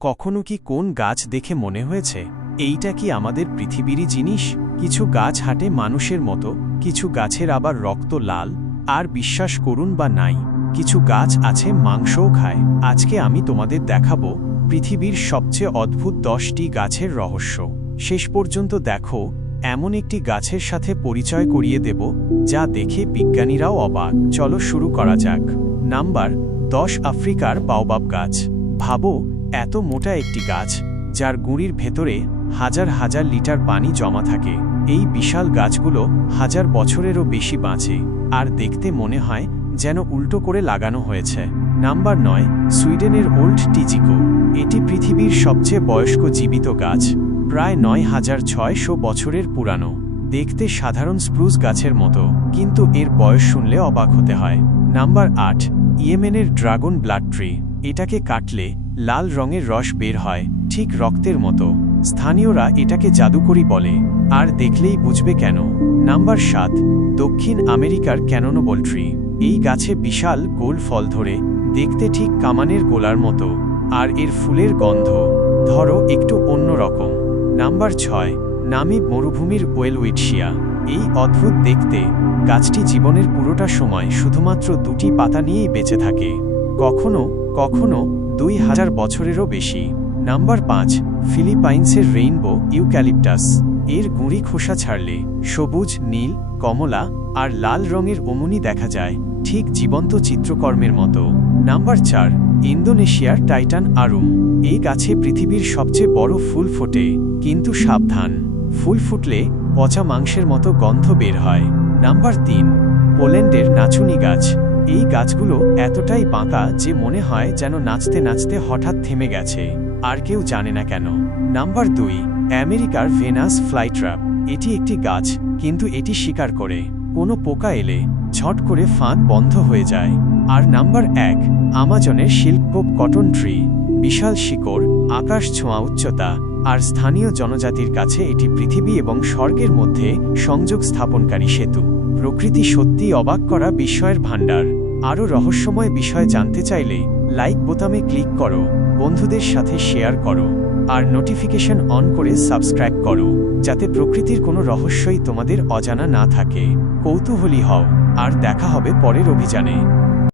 কখনো কি কোন গাছ দেখে মনে হয়েছে এইটা কি আমাদের পৃথিবীরই জিনিস? কিছু গাছ হাঁটে মানুষের মতো, কিছু গাছের আবার রক্ত লাল, আর বিশ্বাস করুন বা নাই, কিছু গাছ আছে মাংসও খায়। আজকে আমি তোমাদের দেখাবো পৃথিবীর সবচেয়ে অদ্ভুত 10টি গাছের রহস্য। শেষ পর্যন্ত দেখো, এমন একটি গাছের সাথে পরিচয় করিয়ে দেব যা দেখে বিজ্ঞানীরাও অবাক। চলো শুরু করা যাক। নাম্বার 10, আফ্রিকার বাওবাব গাছ। ভাবো, এত মোটা একটি গাছ যার গুঁড়ির ভেতরে হাজার হাজার লিটার পানি জমা থাকে। এই বিশাল গাছগুলো হাজার বছরেরও বেশি বাঁচে, আর দেখতে মনে হয় যেন উল্টো করে লাগানো হয়েছে। নাম্বার 9, সুইডেনের ওল্ড টিজিকো। এটি পৃথিবীর সবচেয়ে বয়স্ক জীবিত গাছ, প্রায় 9600 বছরের পুরানো। দেখতে সাধারণ স্প্রুস গাছের মতো, কিন্তু এর বয়স শুনলে অবাক হতে হয়। নাম্বার 8, ইয়েমেনের ড্রাগন ব্লাড ট্রি। এটাকে কাটলে লাল রঙের রস বের হয়, ঠিক রক্তের মতো। স্থানীয়রা এটাকে জাদুকরি বলে, আর দেখলেই বুঝবে কেন। নাম্বার 7, দক্ষিণ আমেরিকার ক্যানোনোবল ট্রি। এই গাছে বিশাল গোল ফল ধরে, দেখতে ঠিক কামানের গোলার মতো, আর এর ফুলের গন্ধ ধরো একটু অন্যরকম। নাম্বার 6, নামিব মরুভূমির ওয়েলউইটশিয়া। এই অদ্ভুত দেখতে গাছটি জীবনের পুরোটা সময় শুধুমাত্র 2টি পাতা নিয়েই বেঁচে থাকে, কখনো কখনো 2000 বছরেরও বেশি। নাম্বার 5, ফিলিপাইন্সের রেইনবো ইউক্যালিপটাস। এর গুঁড়ি খোসা ছাড়লে সবুজ, নীল, কমলা আর লাল রঙের অমনি দেখা যায়, ঠিক জীবন্ত চিত্রকর্মের মতো। নাম্বার 4, ইন্দোনেশিয়ার টাইটান আরুম। এই গাছে পৃথিবীর সবচেয়ে বড় ফুল ফোটে, কিন্তু সাবধান, ফুল ফুটলে পচা মাংসের মতো গন্ধ বের হয়। নাম্বার 3, পোল্যান্ডের নাচুনি গাছ। এই গাছগুলো এতটাই বাঁকা যে মনে হয় যেন নাচতে নাচতে হঠাৎ থেমে গেছে, আর কেউ জানে না কেন। নাম্বার 2, আমেরিকার ভেনাস ফ্লাইট্র্যাপ। এটি একটি গাছ, কিন্তু এটি শিকার করে। কোনো পোকা এলে ঝট করে ফাঁদ বন্ধ হয়ে যায়। আর নাম্বার 1, আমাজনের শিল্পোপ কটন ট্রি। বিশাল শিকড়, আকাশ ছোঁয়া উচ্চতা, আর স্থানীয় জনজাতির কাছে এটি পৃথিবী এবং স্বর্গের মধ্যে সংযোগ স্থাপনকারী সেতু। প্রকৃতি সত্যি অবাক করা বিস্ময়ের ভাণ্ডার। আরও রহস্যময় বিষয় জানতে চাইলে লাইক বোতামে ক্লিক করো, বন্ধুদের সাথে শেয়ার করো, আর নোটিফিকেশন অন করে সাবস্ক্রাইব করো, যাতে প্রকৃতির কোনো রহস্যই তোমাদের অজানা না থাকে। কৌতূহলী হও, আর দেখা হবে পরের অভিযানে।